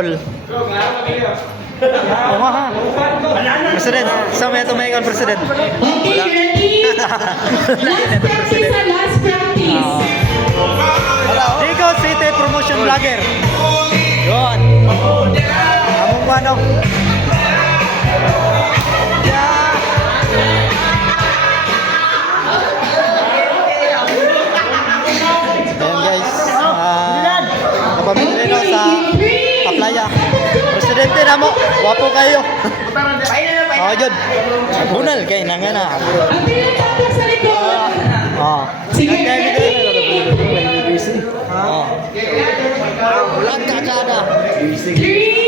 idol. Oo nga ha. President, saan may tumayagan president? Okay, ready? Last practice ha, last practice. Digo City Promotion Vlogger. Yun. Among ko ano? Ayan guys. Napamit rin ako sa Aplaya. Presidente na mo. Wapo kayo. Oh, yun. Bunal kayo na nga na. Ang pinatapos sa likod. Oh. Sige, Kaya ready? Oh. Ulan ka kada. 3,